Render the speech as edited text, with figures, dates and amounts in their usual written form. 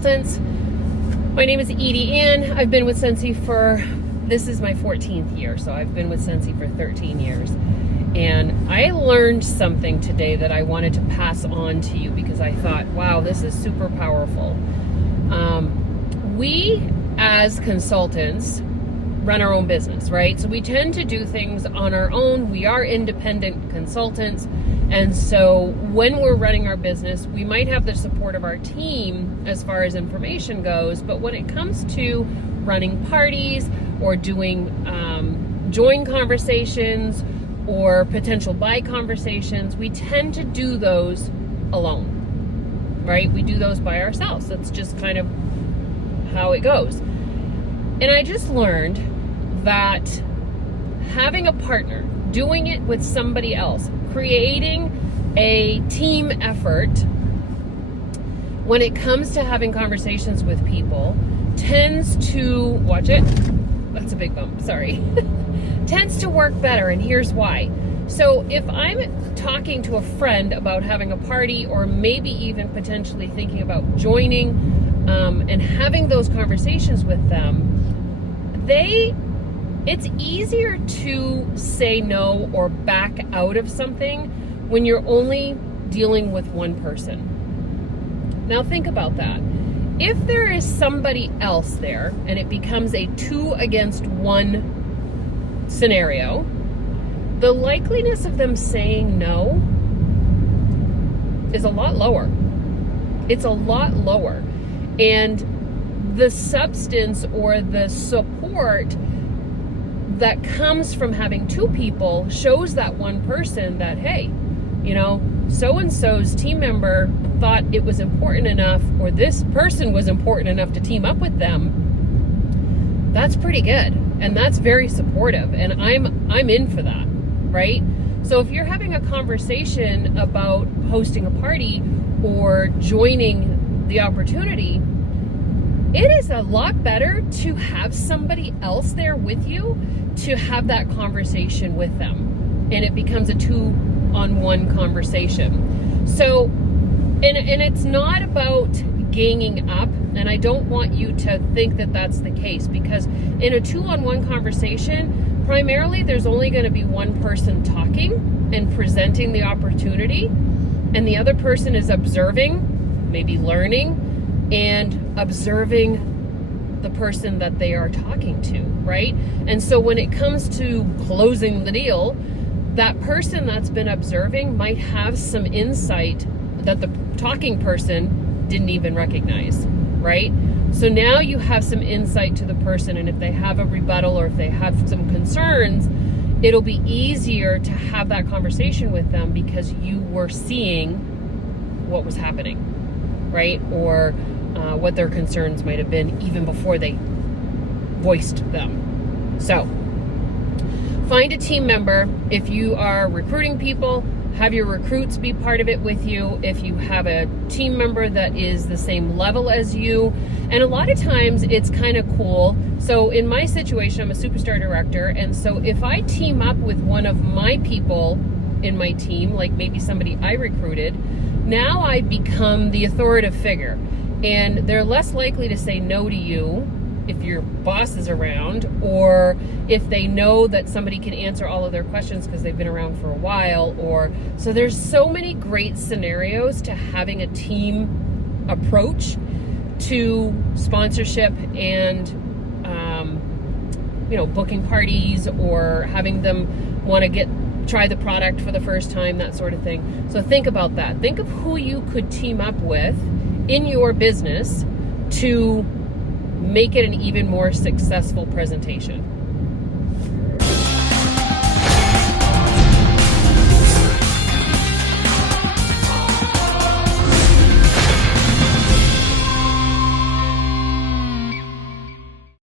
Consultants. My name is Edie Ann. I've been with Sensi this is my 14th year, so I've been with Sensi for 13 years. And I learned something today that I wanted to pass on to you because I thought, wow, this is super powerful. We as consultants run our own business, right? So we tend to do things on our own. We are independent consultants. And so when we're running our business, we might have the support of our team as far as information goes. But when it comes to running parties or doing join conversations or potential buy conversations, we tend to do those alone, right? We do those by ourselves. That's just kind of how it goes. And I just learned that having a partner, doing it with somebody else, creating a team effort when it comes to having conversations with people tends to, watch it, that's a big bump, sorry, tends to work better, and here's why. So if I'm talking to a friend about having a party or maybe even potentially thinking about joining and having those conversations with them, it's easier to say no or back out of something when you're only dealing with one person. Now think about that. If there is somebody else there and it becomes a 2 against 1 scenario, the likeliness of them saying no is a lot lower. It's a lot lower. And the substance or the support that comes from having 2 people shows that one person that, hey, you know, so-and-so's team member thought it was important enough, or this person was important enough to team up with them. That's pretty good. And that's very supportive. And I'm in for that, right? So if you're having a conversation about hosting a party or joining the opportunity, it is a lot better to have somebody else there with you to have that conversation with them. And it becomes a 2-on-1 conversation. So, and it's not about ganging up, and I don't want you to think that that's the case, because in a 2-on-1 conversation, primarily there's only going to be one person talking and presenting the opportunity, and the other person is observing, maybe learning, and observing the person that they are talking to, right? And so when it comes to closing the deal, that person that's been observing might have some insight that the talking person didn't even recognize, right? So now you have some insight to the person, and if they have a rebuttal or if they have some concerns, it'll be easier to have that conversation with them because you were seeing what was happening, right? Or what their concerns might have been even before they voiced them. So find a team member. If you are recruiting people, have your recruits be part of it with you. If you have a team member that is the same level as you, and a lot of times it's kind of cool. So in my situation, I'm a superstar director, and so if I team up with one of my people in my team, like maybe somebody I recruited, now I become the authoritative figure. And they're less likely to say no to you if your boss is around, or if they know that somebody can answer all of their questions because they've been around for a while. Or so there's so many great scenarios to having a team approach to sponsorship and booking parties, or having them want to try the product for the first time, that sort of thing. So think about that. Think of who you could team up with in your business to make it an even more successful presentation.